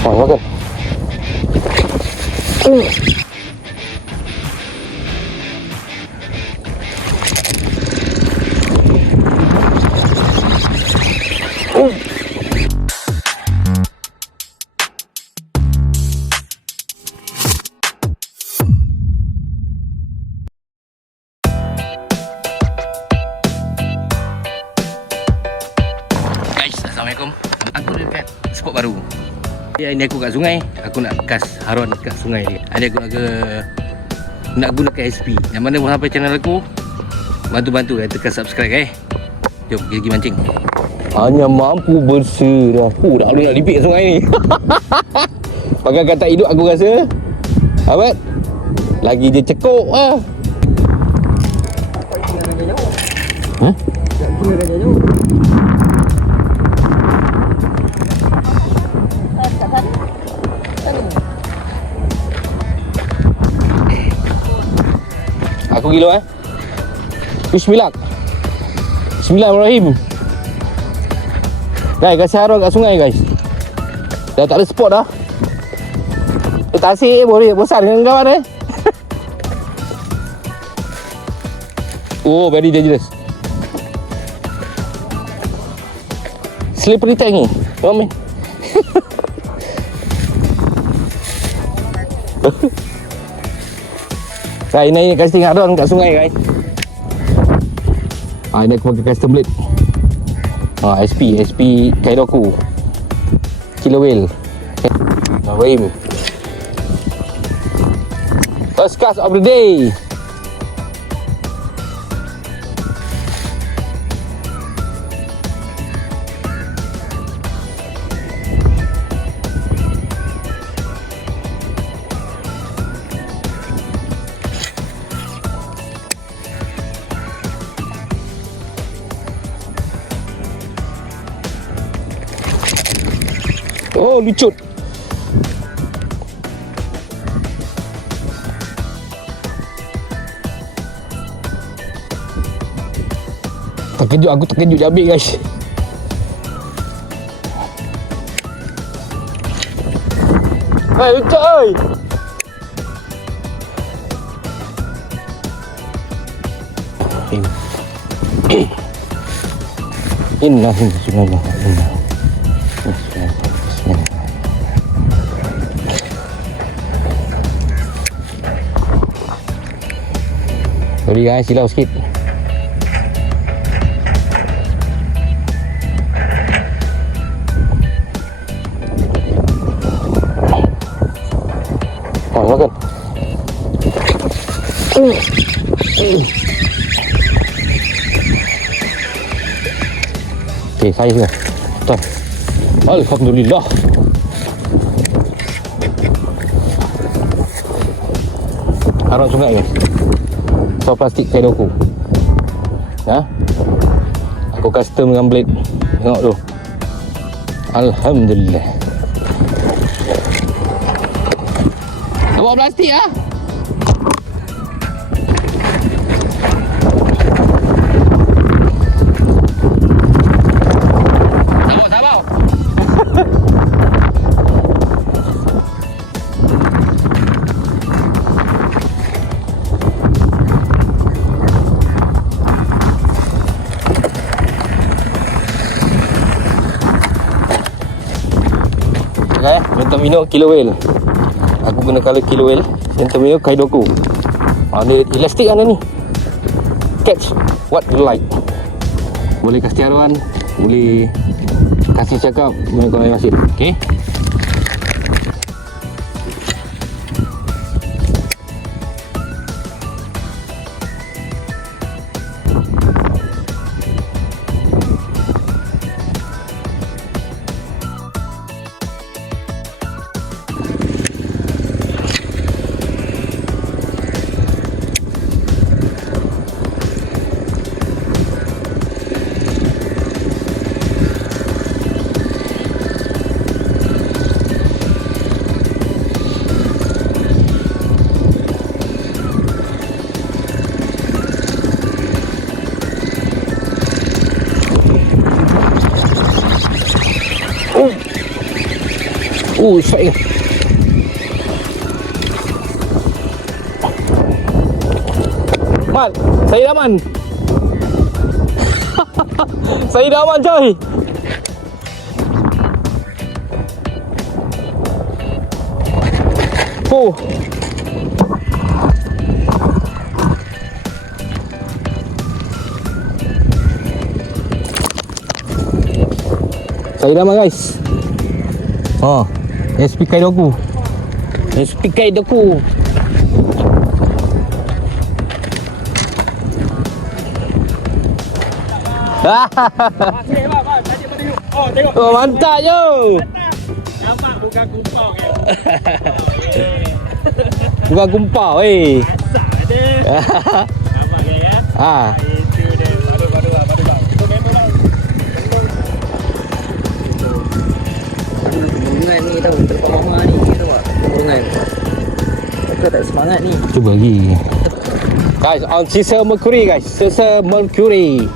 Makan. Guys, Assalamualaikum. Aku dekat spot baru. Hari ni aku kat sungai. Aku nak kas haron kat sungai ni. Hari aku nak gunakan SP. Yang mana mau sampai channel aku, bantu-bantu tekan subscribe Jom pergi mancing. Hanya mampu berserah. Aku dah nak lipik kat sungai ni. Pakai kata hidup aku rasa. Abad. Lagi je cekuk ah. Ha? Aku gila Bismillah. Bismillahirrahmanirrahim. Guys, kasih haron kat sungai guys. Dah tak ada spot dah. Tak asyik boleh bosan dengan kawan Oh, very dangerous. Slippery tank ni. Come on. Guys, ini casting haron kat sungai guys. Ini aku pakai custom blade. SP Kaidoku Killer Whale. Rahim. First cast of the day. Oh, lucut. Aku terkejut habis guys. Hai, lucut oi. Innalillahi. Sorry guys, silau sikit. Makan. Okay, saya sudah. Tuan. Alhamdulillah. Haron sungai guys. So plastik Kaidoku. Aku custom dengan blade. Tengok tu. Alhamdulillah. Dah bawa plastik Sabar. Sentomino Killer Whale. Aku guna color Killer Whale. Sentomino Kaidoku. Ada elastik ni. Catch what you like. Boleh kasih haruan, boleh kasih cakap, boleh kau masih. Okey. Strike. Man, saya dah man. Saya dah aman coy. Oh. Saya dah aman guys. Oh, SP kait aku. SP kait aku. Oh, mantap je. Nampak bukan kumpau kan? Bukan kumpau weh. Asak ada. Nampak kan ya? Ah. Itu dia. Padu. Itu member lah. Bungan ni tahu tempat mama ni kita buat bungan. Aku tak semangat ni. Cuba lagi. Guys, on Sisa Mercury guys. Sisa Mercury.